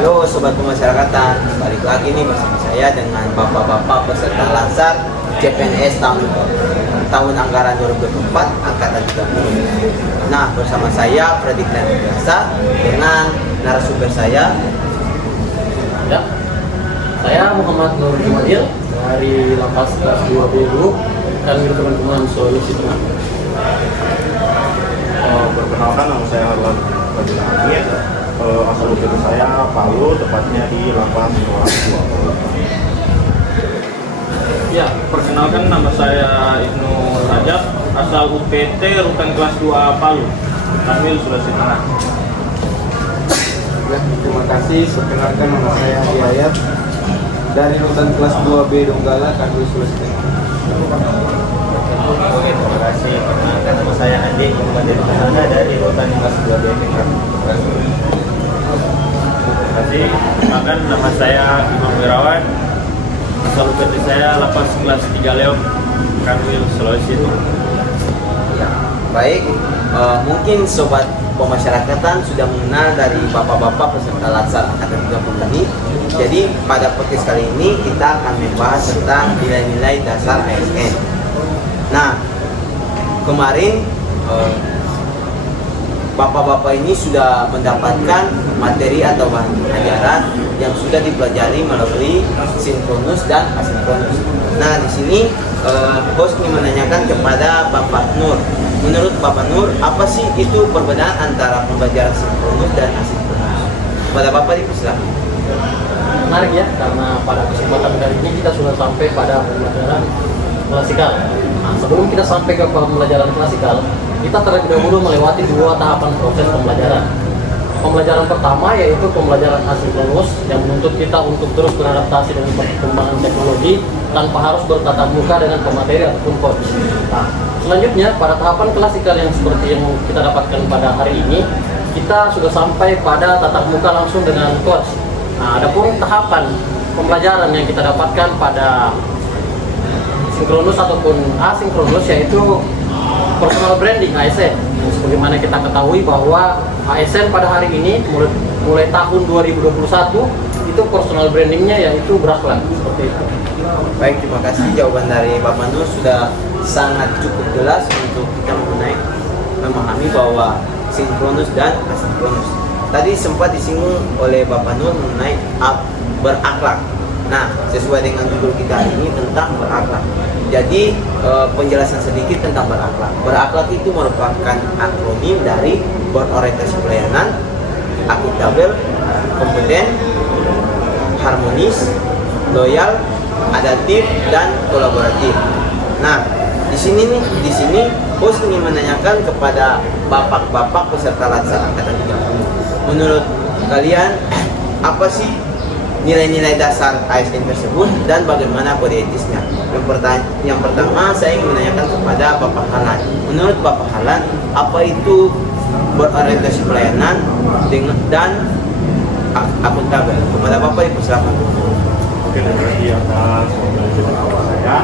Halo Sobat Pemasyarakatan, balik lagi nih bersama saya dengan Bapak-Bapak peserta Lansar CPNS tahun anggaran 2024 angkatan 30. Nah, bersama saya Pradipta Biasa dengan narasumber saya. Ya, saya Muhammad Nur Jumadil dari Lapas kelas 2 BU dan Teman-teman Solusi Tengah. Perkenalkan, nama saya Harlan Fadil Hamid. Asal usul saya Palu, tepatnya di Lapas kelas 2 Palu. Ya, perkenalkan nama saya Ibnu Rajab, asal UPT Rutan kelas 2 Palu, Kamil, Sulawesi Tengah. Ya, terima kasih. Perkenalkan nama saya Adi Ayat dari Rutan kelas 2B Donggala, Kamil, Sulawesi Tengah. Oke, terima kasih. Perkenalkan nama saya Adi Muhammad dari Rutan kelas 2B Tingkat. Terima kasih. Perkenalkan nama saya Imam Wirawan, asal UPT saya Lapas kelas 3 Leom, Kamil, Sulawesi Tengah. Ya, baik. Mungkin Sobat Pemasyarakatan sudah mengenal dari Bapak-Bapak peserta Lansar angkatan 30 ini. Jadi pada podcast kali ini kita akan membahas tentang nilai-nilai dasar ASN. Nah, kemarin Bapak-Bapak ini sudah mendapatkan materi atau bahan pelajaran yang sudah dipelajari melalui sinkronus dan asinkronus. Nah, di sini host ingin menanyakan kepada Bapak Nur. Menurut Bapak Nur, apa sih itu perbedaan antara pembelajaran sinkronus dan asinkronus? Kepada Bapak dipersilakan. Menarik ya, karena pada kesempatan kali ini kita sudah sampai pada pembelajaran klasikal. Nah, sebelum kita sampai ke pembelajaran klasikal, kita terlebih dahulu melewati dua tahapan proses pembelajaran. Pembelajaran pertama yaitu pembelajaran asinkronus yang menuntut kita untuk terus beradaptasi dengan perkembangan teknologi tanpa harus bertatap muka dengan pemateri ataupun coach. Nah, selanjutnya pada tahapan klasikal yang seperti yang kita dapatkan pada hari ini, kita sudah sampai pada tatap muka langsung dengan coach. Nah, adapun tahapan pembelajaran yang kita dapatkan pada sinkronus ataupun asinkronus yaitu personal branding ASN. Sebagaimana kita ketahui bahwa ASN pada hari ini mulai tahun 2021 itu personal brandingnya yaitu berakhlak seperti itu. Baik, terima kasih jawaban dari Bapak Nur sudah sangat cukup jelas untuk kita memahami bahwa sinkronus dan asinkronus. Tadi sempat disinggung oleh Bapak Nur mengenai berakhlak. Nah, sesuai dengan judul kita hari ini tentang berakhlak. Jadi penjelasan sedikit tentang berakhlak. Berakhlak itu merupakan akronim dari berorientasi pelayanan, akuntabel, kompeten, harmonis, loyal, adaptif, dan kolaboratif. Nah, di sini host ingin menanyakan kepada bapak-bapak peserta Lansar angkatan 30. Menurut kalian apa sih nilai-nilai dasar ASN tersebut dan bagaimana kode etisnya? Yang pertama saya ingin menanyakan kepada Bapak Halan. Menurut Bapak Halan, apa itu berorientasi pelayanan dan akuntabel? Kepada Bapak dipersilakan. Oke, terima kasih atas penjelasan awal saya.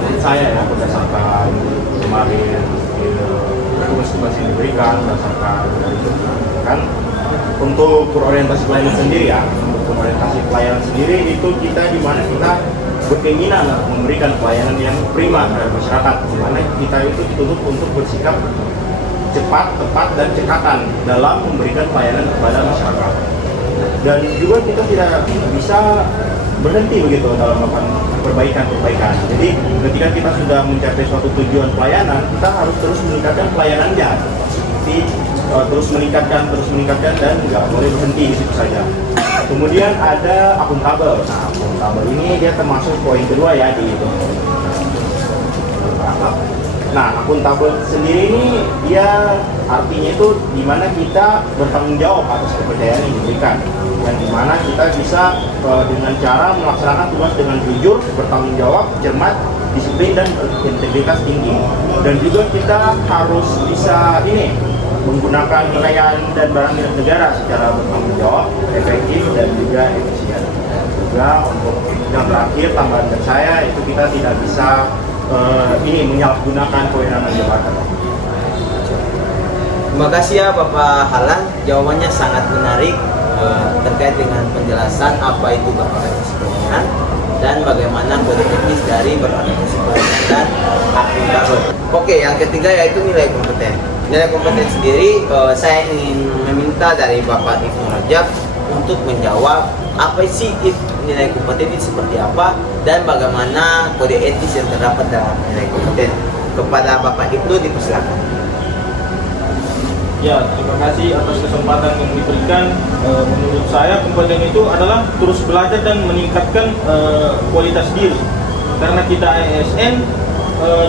Menurut saya ya, berdasarkan kemarin tugas-tugas yang diberikan, berdasarkan kan untuk berorientasi pelayanan sendiri ya, untuk berorientasi pelayanan sendiri itu kita di mana kita berkeinginan memberikan pelayanan yang prima kepada masyarakat, di mana kita itu dituntut untuk bersikap cepat, tepat, dan cekatan dalam memberikan pelayanan kepada masyarakat. Dan juga kita tidak bisa berhenti begitu dalam melakukan perbaikan. Jadi ketika kita sudah mencapai suatu tujuan pelayanan, kita harus terus meningkatkan pelayanannya. Seperti terus meningkatkan dan nggak boleh berhenti di situ saja. Kemudian ada akuntabel. Nah, akuntabel ini dia termasuk poin kedua ya di itu. Nah, akuntabel sendiri ini dia artinya itu dimana kita bertanggung jawab atas kepercayaan yang diberikan, dan dimana kita bisa dengan cara melaksanakan tugas dengan jujur, bertanggung jawab, cermat, disiplin, dan integritas tinggi. Dan juga kita harus bisa menggunakan kekayaan dan barang milik negara secara bertanggung jawab, efektif, dan juga efisien. Juga untuk yang terakhir tambahan dari saya itu kita tidak bisa menyalahgunakan kewenangan jabatan. Terima kasih ya Bapak Halan, jawabannya sangat menarik terkait dengan penjelasan apa itu beradaptasi pelayanan dan bagaimana kode etis dari beradaptasi pelayanan dan akuntabel. Oke, yang ketiga yaitu nilai kompeten. Nilai kompeten sendiri saya ingin meminta dari Bapak Ibnu Rajab untuk menjawab apa sih nilai kompeten itu seperti apa dan bagaimana kode etis yang terdapat dalam nilai kompeten. Kepada Bapak Ibnu dipersilakan. Ya, terima kasih atas kesempatan yang diberikan. Menurut saya kompeten itu adalah terus belajar dan meningkatkan kualitas diri. Karena kita ASN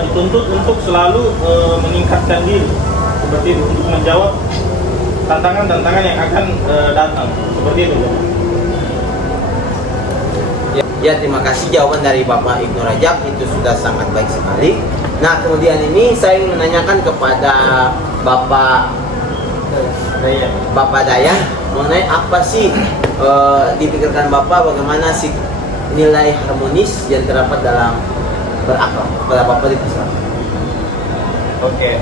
dituntut untuk selalu meningkatkan diri, seperti itu, untuk menjawab tantangan-tantangan yang akan datang, seperti itu. Ya, terima kasih jawaban dari Bapak Ibnu Rajab, itu sudah sangat baik sekali. Nah, kemudian ini saya ingin menanyakan kepada Bapak Dayan mengenai apa sih dipikirkan Bapak, bagaimana sih nilai harmonis yang terdapat dalam berakhlak. Kepada Bapak dipersilakan. Oke,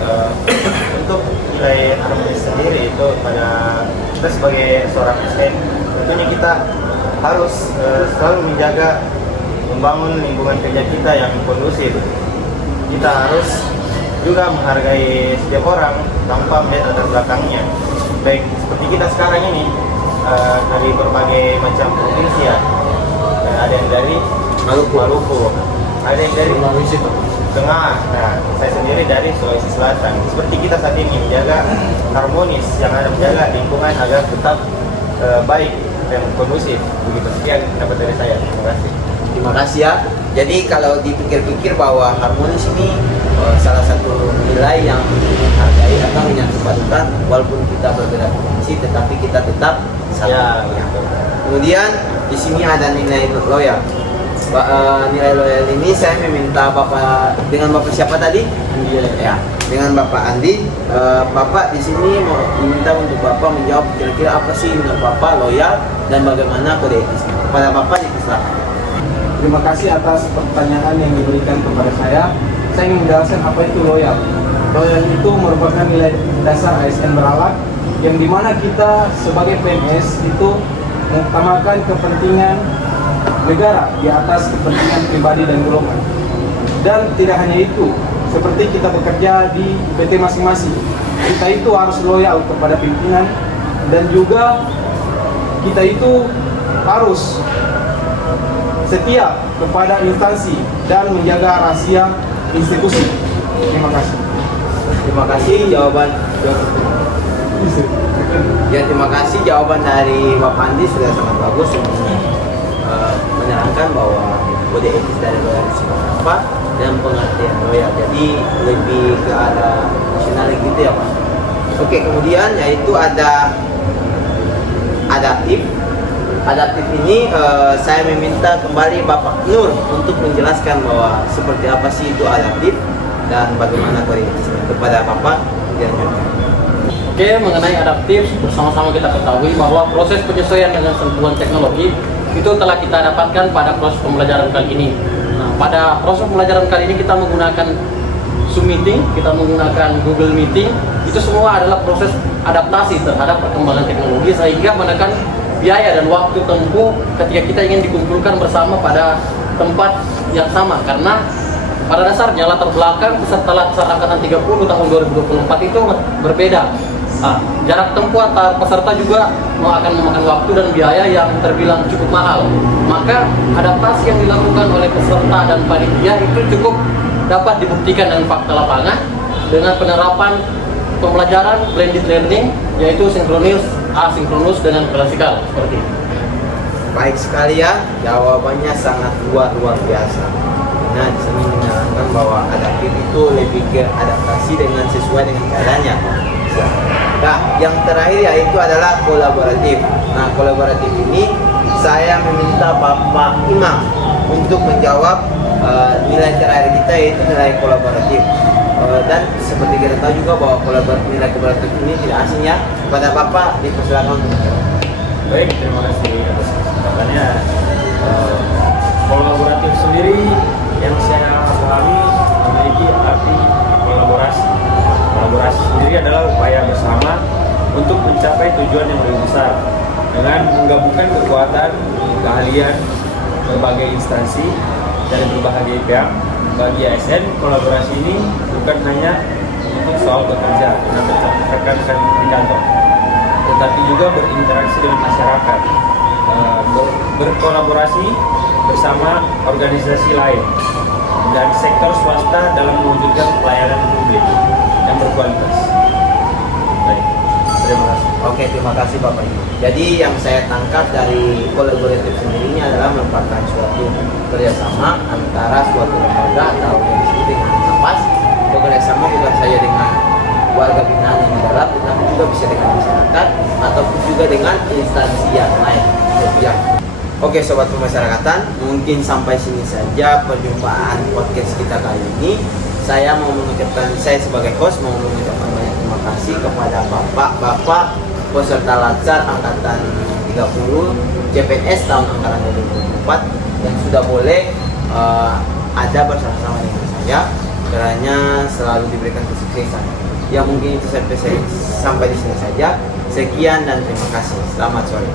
untuk nilai harmonis sendiri itu pada kita sebagai seorang ASN, tentunya kita harus selalu menjaga membangun lingkungan kerja kita yang kondusif. Kita harus juga menghargai setiap orang tanpa melihat latar belakangnya. Baik seperti kita sekarang ini dari berbagai macam provinsi ya. Ada yang dari Maluku, ada yang dari Sulawesi Tengah. Nah, saya sendiri dari Sulawesi Selatan. Seperti kita saat ini menjaga harmonis, yang ada menjaga lingkungan agar tetap baik dan kondusif. Begitu sekian dapat dari saya. Terima kasih. Terima kasih ya. Jadi kalau dipikir-pikir bahwa harmonis ini salah satu nilai yang menghargai atau menyatukan walaupun kita berbeda provinsi, tetapi kita tetap satu. Ya, Kemudian di sini ada nilai loyal. Nilai loyal ini saya meminta Bapak dengan Bapak siapa tadi? Ya, dengan Bapak Andi. Bapak di sini mau diminta untuk Bapak menjawab kira-kira apa sih menurut Bapak loyal dan bagaimana kode etisnya. Kepada Bapak dipersilakan. Terima kasih atas pertanyaan yang diberikan kepada saya. Saya ingin menjelaskan apa itu loyal. Loyal itu merupakan nilai dasar ASN berakhlak yang dimana kita sebagai PNS itu mengutamakan kepentingan negara di atas kepentingan pribadi dan golongan. Dan tidak hanya itu, seperti kita bekerja di PT masing-masing, kita itu harus loyal kepada pimpinan dan juga kita itu harus setia kepada instansi dan menjaga rahasia institusi. Terima kasih. Terima kasih jawaban. Ya, terima kasih jawaban dari Bapak Andi sudah sangat bagus untuk menerangkan bahwa kode etis dari loyal seperti apa dan pengertian loyal. Jadi lebih ke arah nasional gitu ya Pak. Oke, kemudian yaitu ada adaptif. Adaptif ini saya meminta kembali Bapak Nur untuk menjelaskan bahwa seperti apa sih itu adaptif dan bagaimana kode etisnya. Kepada Bapak dilanjutkan. Oke, mengenai adaptif, bersama-sama kita ketahui bahwa proses penyesuaian dengan sentuhan teknologi itu telah kita dapatkan pada proses pembelajaran kali ini. Nah, pada proses pembelajaran kali ini kita menggunakan Zoom Meeting, kita menggunakan Google Meeting, itu semua adalah proses adaptasi terhadap perkembangan teknologi sehingga menekan biaya dan waktu tempuh ketika kita ingin dikumpulkan bersama pada tempat yang sama, karena pada dasarnya latar belakang peserta laksar angkatan 30 tahun 2024 itu berbeda. Nah, jarak tempuh antar peserta juga akan memakan waktu dan biaya yang terbilang cukup mahal. Maka adaptasi yang dilakukan oleh peserta dan panitia itu cukup dapat dibuktikan dengan fakta lapangan dengan penerapan pembelajaran blended learning, yaitu sinkronis, asinkronus dengan klasikal seperti itu. Baik sekali ya, jawabannya sangat luar biasa. Nah, di sini menyatakan bahwa adaptif itu lebih ke adaptasi dengan sesuai dengan keadaannya. Nah, yang terakhir yaitu adalah kolaboratif. Nah, kolaboratif ini saya meminta Bapak Imam untuk menjawab nilai terakhir kita yaitu nilai kolaboratif. Dan seperti kita tahu juga bahwa nilai kolaboratif ini tidak asing ya. Pada Bapak dipersilakan untuk menjawab. Baik, terima kasih atas kesempatannya. Kolaboratif sendiri yang saya pahami memiliki arti kolaborasi. Kolaborasi sendiri adalah upaya bersama berbagai instansi dari berbagai pihak. Bagi ASN, kolaborasi ini bukan hanya untuk soal bekerja dengan rekan-rekan di kantor, tetapi juga berinteraksi dengan masyarakat, berkolaborasi bersama organisasi lain dan sektor swasta dalam mewujudkan pelayanan publik yang berkualitas. Baik, terima kasih. Oke, terima kasih Bapak Ibu. Jadi yang saya tangkap dari kolaboratif sendiri ini adalah merupakan suatu kerjasama antara suatu lembaga atau yang disebut dengan NAPAS, bekerjasama bukan saja dengan warga binaan yang di dalam, tetapi juga bisa dengan masyarakat ataupun juga dengan instansi yang lain. Oke sobat pemasyarakatan, mungkin sampai sini saja perjumpaan podcast kita kali ini. Saya sebagai host mau mengucapkan banyak terima kasih kepada bapak-bapak peserta latsar angkatan 30 CPNS tahun angkatan 2024 yang sudah boleh ada bersama-sama dengan saya, kiranya selalu diberikan kesuksesan. Ya mungkin itu sampai di sini saja. Sekian dan terima kasih. Selamat sore.